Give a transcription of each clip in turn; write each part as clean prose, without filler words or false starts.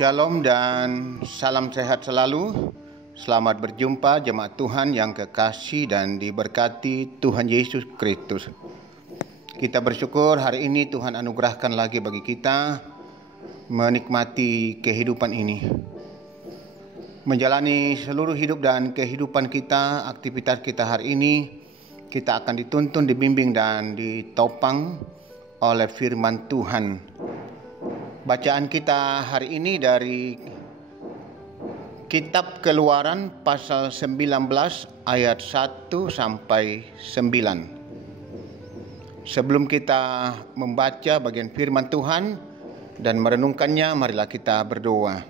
Shalom dan salam sehat selalu. Selamat berjumpa jemaat Tuhan yang kekasih dan diberkati Tuhan Yesus Kristus. Kita bersyukur hari ini Tuhan anugerahkan lagi bagi kita menikmati kehidupan ini. Menjalani seluruh hidup dan kehidupan kita, aktivitas kita hari ini, kita akan dituntun, dibimbing dan ditopang oleh firman Tuhan. Bacaan kita hari ini dari Kitab Keluaran pasal 19 ayat 1 sampai 9. Sebelum kita membaca bagian firman Tuhan dan merenungkannya, marilah kita berdoa.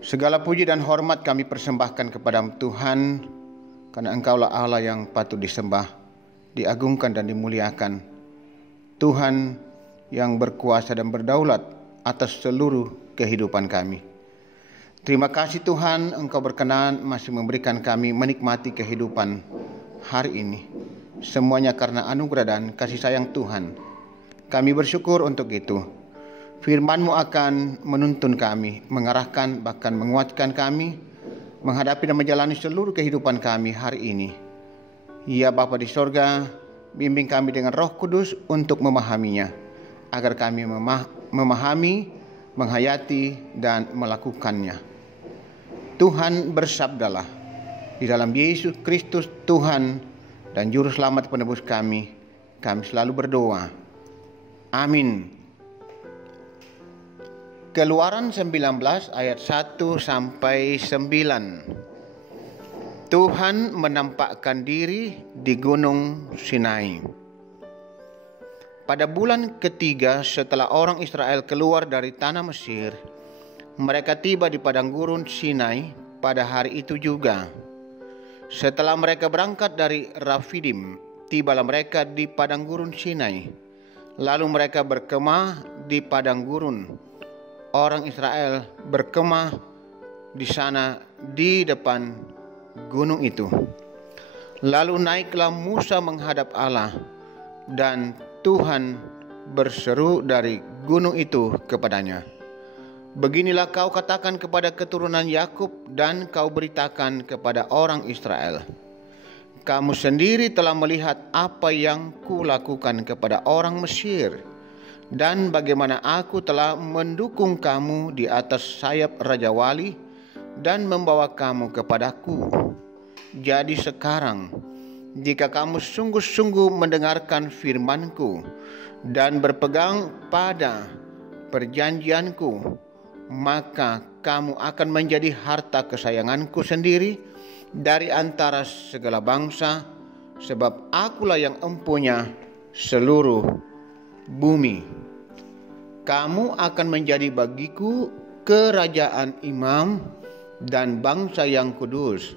Segala puji dan hormat kami persembahkan kepada Tuhan, karena Engkaulah Allah yang patut disembah, diagungkan dan dimuliakan. Tuhan yang berkuasa dan berdaulat atas seluruh kehidupan kami. Terima kasih Tuhan, Engkau berkenan masih memberikan kami menikmati kehidupan hari ini. Semuanya karena anugerah dan kasih sayang Tuhan. Kami bersyukur untuk itu. Firman-Mu akan menuntun kami, mengarahkan bahkan menguatkan kami, menghadapi dan menjalani seluruh kehidupan kami hari ini. Ya Bapa di sorga, bimbing kami dengan Roh Kudus untuk memahaminya, agar kami memahami, menghayati, dan melakukannya. Tuhan bersabdalah, di dalam Yesus Kristus Tuhan dan Juru Selamat penebus kami selalu berdoa. Amin. Keluaran 19 ayat 1 sampai 9. Tuhan menampakkan diri di Gunung Sinai. Pada bulan ketiga setelah orang Israel keluar dari tanah Mesir, mereka tiba di padang gurun Sinai pada hari itu juga. Setelah mereka berangkat dari Rafidim, tibalah mereka di padang gurun Sinai. Lalu mereka berkemah di padang gurun. Orang Israel berkemah di sana di depan gunung itu. Lalu naiklah Musa menghadap Allah, dan Tuhan berseru dari gunung itu kepadanya, "Beginilah kau katakan kepada keturunan Yakub dan kau beritakan kepada orang Israel, kamu sendiri telah melihat apa yang kulakukan kepada orang Mesir, dan bagaimana aku telah mendukung kamu di atas sayap Raja Wali dan membawa kamu kepadaku. Jadi sekarang, jika kamu sungguh-sungguh mendengarkan firman-Ku dan berpegang pada perjanjian-Ku, maka kamu akan menjadi harta kesayangan-Ku sendiri dari antara segala bangsa, sebab Akulah yang empunya seluruh bumi. Kamu akan menjadi bagiku kerajaan imam dan bangsa yang kudus.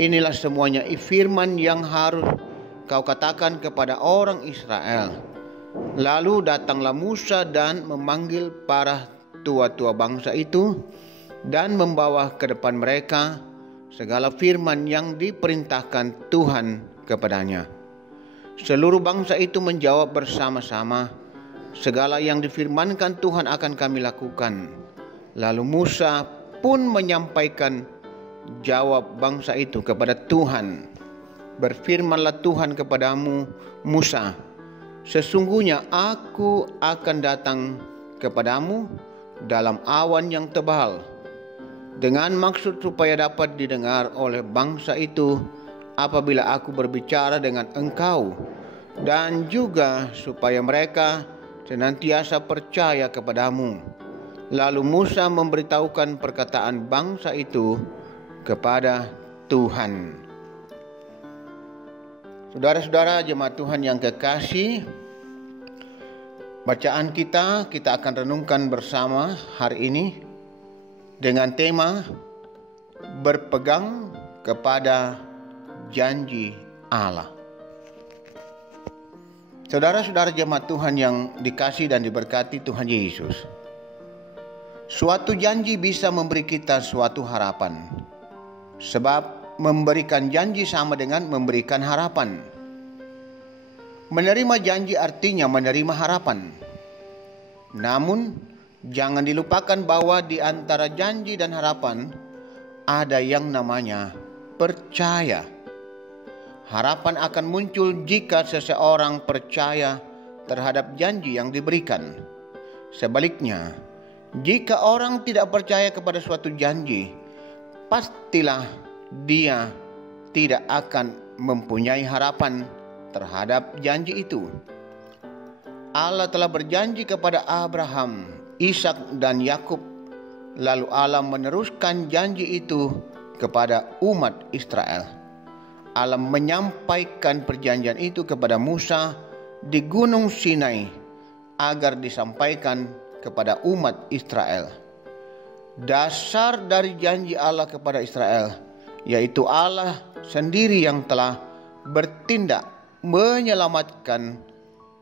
Inilah semuanya firman yang harus kau katakan kepada orang Israel." Lalu datanglah Musa dan memanggil para tua-tua bangsa itu dan membawa ke depan mereka segala firman yang diperintahkan Tuhan kepadanya. Seluruh bangsa itu menjawab bersama-sama, "Segala yang difirmankan Tuhan akan kami lakukan." Lalu Musa pun menyampaikan jawab bangsa itu kepada Tuhan. "Berfirmanlah Tuhan kepadamu, Musa, sesungguhnya aku akan datang kepadamu dalam awan yang tebal, dengan maksud supaya dapat didengar oleh bangsa itu apabila aku berbicara dengan engkau, dan juga supaya mereka senantiasa percaya kepadamu." Lalu Musa memberitahukan perkataan bangsa itu kepada Tuhan. Saudara-saudara jemaat Tuhan yang kekasih, bacaan kita akan renungkan bersama hari ini dengan tema berpegang kepada janji Allah. Saudara-saudara jemaat Tuhan yang dikasih dan diberkati Tuhan Yesus, suatu janji bisa memberi kita suatu harapan. Sebab memberikan janji sama dengan memberikan harapan. Menerima janji artinya menerima harapan. Namun Jangan dilupakan bahwa di antara janji dan harapan ada yang namanya percaya. Harapan akan muncul jika seseorang percaya terhadap janji yang diberikan. Sebaliknya, jika orang tidak percaya kepada suatu janji, pastilah dia tidak akan mempunyai harapan terhadap janji itu. Allah telah berjanji kepada Abraham, Ishak, dan Yakub. Lalu Allah meneruskan janji itu kepada umat Israel. Allah menyampaikan perjanjian itu kepada Musa di Gunung Sinai agar disampaikan kepada umat Israel. Dasar dari janji Allah kepada Israel, yaitu Allah sendiri yang telah bertindak menyelamatkan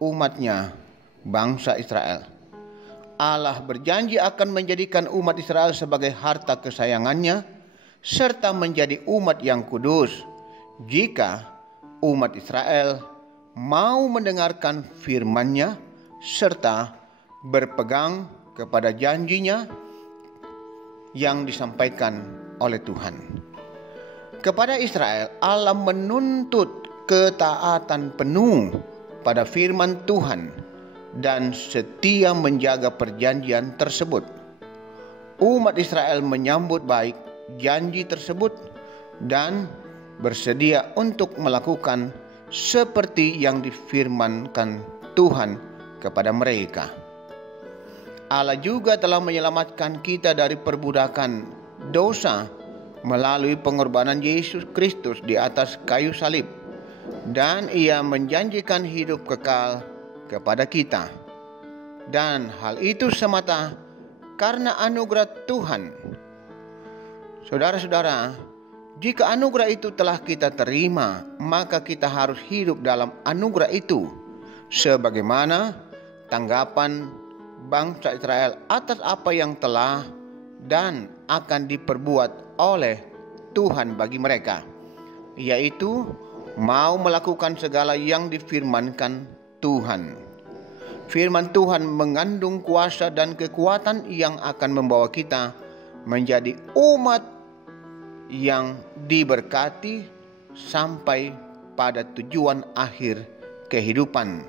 umatnya, bangsa Israel. Allah berjanji akan menjadikan umat Israel sebagai harta kesayangannya, serta menjadi umat yang kudus, jika umat Israel mau mendengarkan firman-Nya, serta berpegang kepada janjinya yang disampaikan oleh Tuhan. Kepada Israel, Allah menuntut ketaatan penuh pada firman Tuhan dan setia menjaga perjanjian tersebut. Umat Israel menyambut baik janji tersebut dan bersedia untuk melakukan seperti yang difirmankan Tuhan kepada mereka. Allah juga telah menyelamatkan kita dari perbudakan dosa melalui pengorbanan Yesus Kristus di atas kayu salib, dan Ia menjanjikan hidup kekal kepada kita. Dan hal itu semata karena anugerah Tuhan. Saudara-saudara, jika anugerah itu telah kita terima, maka kita harus hidup dalam anugerah itu, sebagaimana tanggapan bangsa Israel atas apa yang telah dan akan diperbuat oleh Tuhan bagi mereka, yaitu mau melakukan segala yang difirmankan Tuhan. Firman Tuhan mengandung kuasa dan kekuatan yang akan membawa kita menjadi umat yang diberkati sampai pada tujuan akhir kehidupan,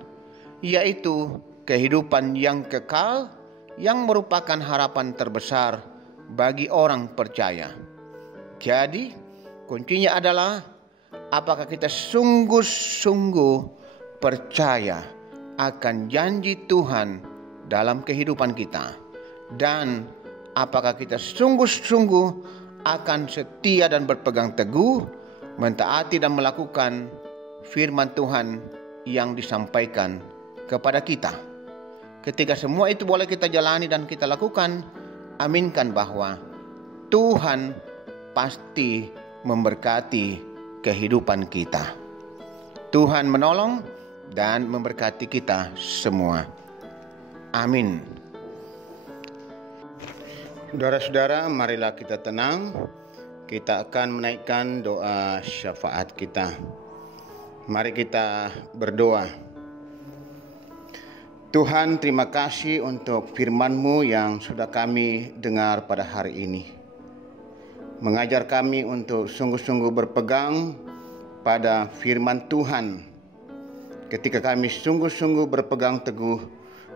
yaitu kehidupan yang kekal yang merupakan harapan terbesar bagi orang percaya. Jadi, kuncinya adalah apakah kita sungguh-sungguh percaya akan janji Tuhan dalam kehidupan kita, dan apakah kita sungguh-sungguh akan setia dan berpegang teguh mentaati dan melakukan firman Tuhan yang disampaikan kepada kita. Ketika semua itu boleh kita jalani dan kita lakukan, aminkan bahwa Tuhan pasti memberkati kehidupan kita. Tuhan menolong dan memberkati kita semua. Amin. Saudara-saudara, marilah kita tenang. Kita akan menaikkan doa syafaat kita. Mari kita berdoa. Tuhan, terima kasih untuk firman-Mu yang sudah kami dengar pada hari ini. Mengajar kami untuk sungguh-sungguh berpegang pada firman Tuhan. Ketika kami sungguh-sungguh berpegang teguh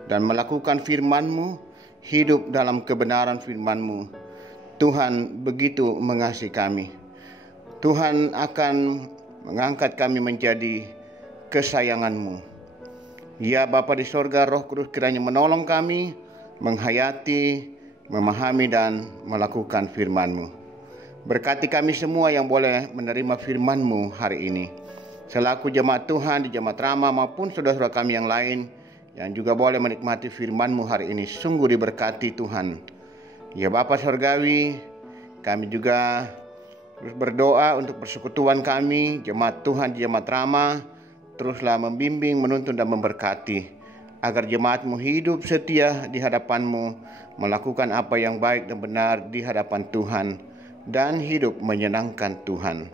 dan melakukan firman-Mu, hidup dalam kebenaran firman-Mu, Tuhan begitu mengasihi kami. Tuhan akan mengangkat kami menjadi kesayangan-Mu. Ya Bapa di sorga, Roh Kudus kiranya menolong kami menghayati, memahami dan melakukan firman-Mu. Berkati kami semua yang boleh menerima firman-Mu hari ini, selaku jemaat Tuhan di Jemaat Rama maupun saudara-saudara kami yang lain yang juga boleh menikmati firman-Mu hari ini. Sungguh diberkati Tuhan. Ya Bapa Surgawi, kami juga terus berdoa untuk persekutuan kami, jemaat Tuhan di Jemaat Rama. Teruslah membimbing, menuntun dan memberkati, agar jemaat-Mu hidup setia di hadapan-Mu, melakukan apa yang baik dan benar di hadapan Tuhan, dan hidup menyenangkan Tuhan.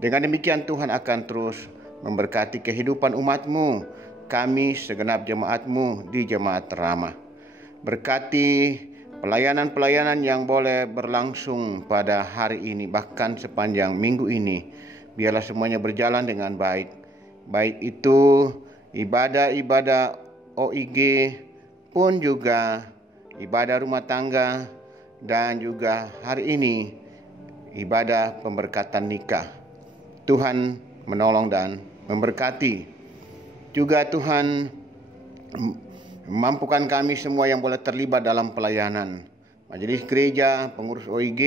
Dengan demikian Tuhan akan terus memberkati kehidupan umat-Mu, kami segenap jemaat-Mu di Jemaat Rama. Berkati pelayanan-pelayanan yang boleh berlangsung pada hari ini, bahkan sepanjang minggu ini. Biarlah semuanya berjalan dengan baik. Baik itu ibadah-ibadah OIG pun juga ibadah rumah tangga, dan juga hari ini ibadah pemberkatan nikah. Tuhan menolong dan memberkati. Juga Tuhan mampukan kami semua yang boleh terlibat dalam pelayanan. Majelis gereja, pengurus OIG,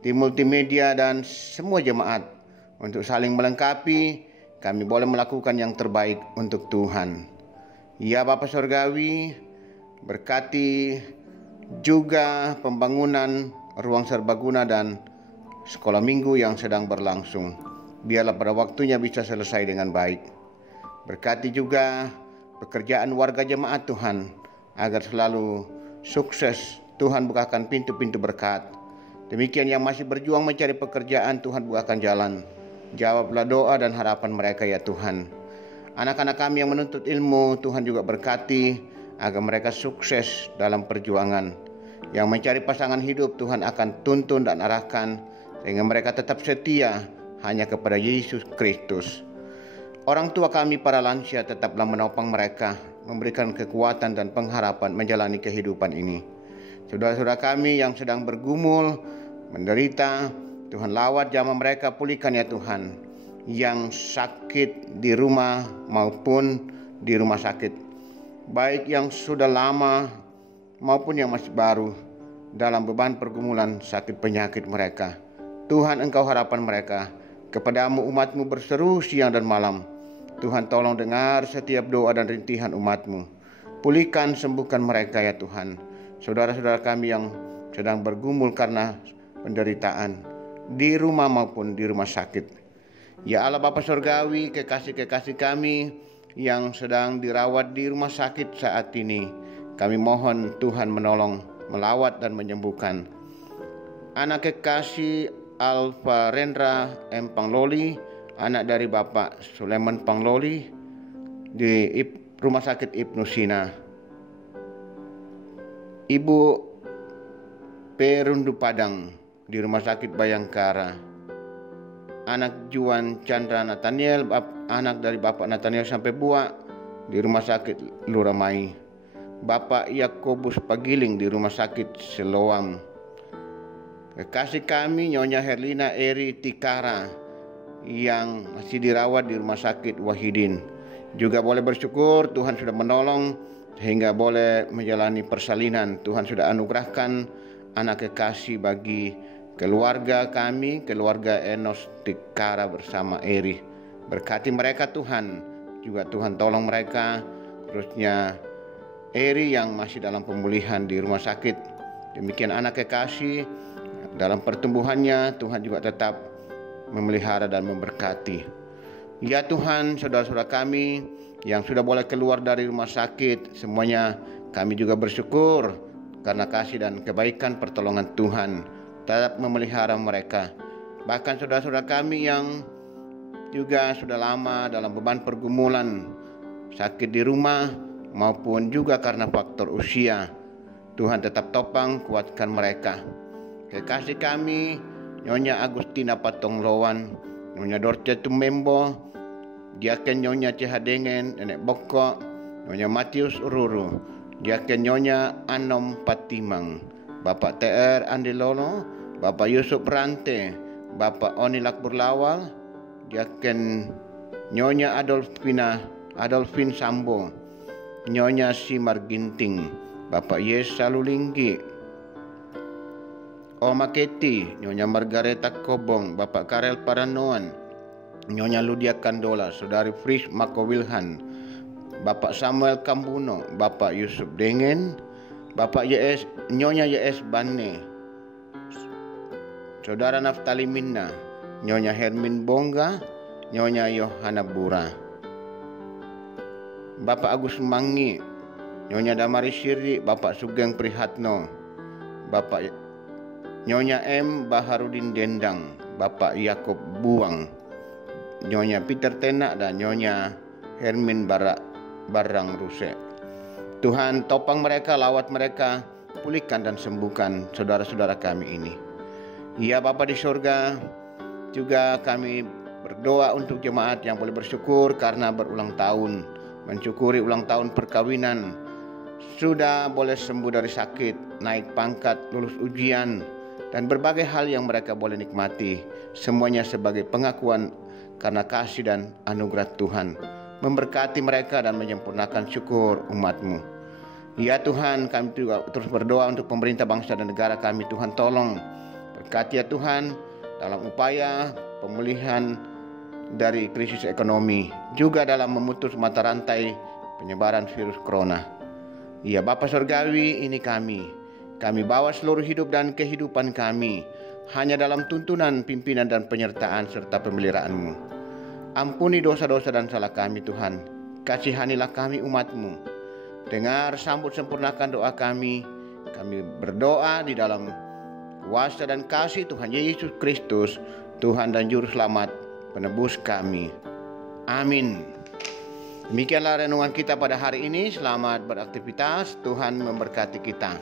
tim multimedia, dan semua jemaat untuk saling melengkapi. Kami boleh melakukan yang terbaik untuk Tuhan. Ya Bapa Surgawi, berkati juga pembangunan ruang serbaguna dan sekolah minggu yang sedang berlangsung. Biarlah pada waktunya bisa selesai dengan baik. Berkati juga pekerjaan warga jemaat Tuhan, agar selalu sukses. Tuhan bukakan pintu-pintu berkat. Demikian yang masih berjuang mencari pekerjaan, Tuhan bukakan jalan. Jawablah doa dan harapan mereka ya Tuhan. Anak-anak kami yang menuntut ilmu, Tuhan juga berkati agar mereka sukses dalam perjuangan. Yang mencari pasangan hidup, Tuhan akan tuntun dan arahkan sehingga mereka tetap setia hanya kepada Yesus Kristus. Orang tua kami para lansia tetaplah menopang mereka, memberikan kekuatan dan pengharapan menjalani kehidupan ini. Saudara-saudara kami yang sedang bergumul, menderita, Tuhan lawat jamah mereka, pulihkan ya Tuhan. Yang sakit di rumah maupun di rumah sakit, baik yang sudah lama maupun yang masih baru, dalam beban pergumulan sakit penyakit mereka. Tuhan, Engkau harapan mereka. Kepadamu umat-Mu berseru siang dan malam. Tuhan, tolong dengar setiap doa dan rintihan umat-Mu. Pulihkan, sembuhkan mereka ya Tuhan. Saudara-saudara kami yang sedang bergumul karena penderitaan di rumah maupun di rumah sakit. Ya Allah Bapa Surgawi, kekasih-kekasih kami yang sedang dirawat di rumah sakit saat ini, kami mohon Tuhan menolong, melawat dan menyembuhkan. Anak kekasih Alfa Rendra M. Pangloli, anak dari Bapak Sulaiman Pangloli di Rumah Sakit Ibnu Sina. Ibu Perundu Padang di Rumah Sakit Bayangkara. Anak Juan Chandra Nathaniel, anak dari Bapak Nathaniel sampai Buak di Rumah Sakit Luramai. Bapak Yakobus Pagiling di Rumah Sakit Selowang. Kekasih kami Nyonya Herlina Eri Tikara yang masih dirawat di Rumah Sakit Wahidin. Juga boleh bersyukur Tuhan sudah menolong sehingga boleh menjalani persalinan. Tuhan sudah anugerahkan anak kekasih bagi keluarga kami, keluarga Enos Tikara bersama Eri. Berkati mereka Tuhan. Juga Tuhan tolong mereka. Terusnya Eri yang masih dalam pemulihan di rumah sakit. Demikian anak kekasih dalam pertumbuhannya, Tuhan juga tetap memelihara dan memberkati. Ya Tuhan, saudara-saudara kami yang sudah boleh keluar dari rumah sakit, semuanya kami juga bersyukur karena kasih dan kebaikan pertolongan Tuhan tetap memelihara mereka. Bahkan saudara-saudara kami yang juga sudah lama dalam beban pergumulan, sakit di rumah maupun juga karena faktor usia, Tuhan tetap topang, kuatkan mereka. Kekasih kami Nyonya Agustina Patonglowan, Nyonya Dorce Tumembo, Diaken Nyonya Cehadengen, Nenek Bokok, Nyonya Matius Ururu, Diaken Nyonya Anom Patimang, Bapak TR Andilolo, Bapak Yusuf Rante, Bapak Oni Lakburlawal, Diaken Nyonya Adolfin Sambo, Nyonya Simar Ginting, Bapak Yes Salulinggi, Oma Keti, Nyonya Margareta Kobong, Bapak Karel Paranoan, Nyonya Ludia Kandola, Saudari Fris Makowilhan, Bapak Samuel Kambuno, Bapak Yusuf Dengen, Bapak Nyonya YS Bane, Saudara Naftali Minna, Nyonya Hermin Bongga, Nyonya Yohana Bura, Bapak Agus Mangi, Nyonya Damari Sirdi, Bapak Sugeng Prihatno, Bapak Nyonya M. Baharudin Dendang, Bapak Yakob Buang, Nyonya Peter Tenak dan Nyonya Hermin Barang Ruse. Tuhan, topang mereka, lawat mereka, pulihkan dan sembuhkan saudara-saudara kami ini. Ya Bapa di surga, juga kami berdoa untuk jemaat yang boleh bersyukur karena berulang tahun, mensyukuri ulang tahun perkawinan, sudah boleh sembuh dari sakit, naik pangkat, lulus ujian, dan berbagai hal yang mereka boleh nikmati. Semuanya sebagai pengakuan karena kasih dan anugerah Tuhan. Memberkati mereka dan menyempurnakan syukur umat-Mu. Ya Tuhan, kami juga terus berdoa untuk pemerintah bangsa dan negara kami. Tuhan tolong berkati ya Tuhan dalam upaya pemulihan dari krisis ekonomi, juga dalam memutus mata rantai penyebaran virus corona. Ya Bapa Surgawi, ini kami bawa seluruh hidup dan kehidupan kami hanya dalam tuntunan, pimpinan dan penyertaan serta pemeliharaan-Mu. Ampuni dosa-dosa dan salah kami Tuhan. Kasihanilah kami umat-Mu. Dengar, sambut, sempurnakan doa kami. Kami berdoa di dalam kuasa dan kasih Tuhan Yesus Kristus, Tuhan dan Juru Selamat, penebus kami. Amin. Demikianlah renungan kita pada hari ini. Selamat beraktivitas. Tuhan memberkati kita.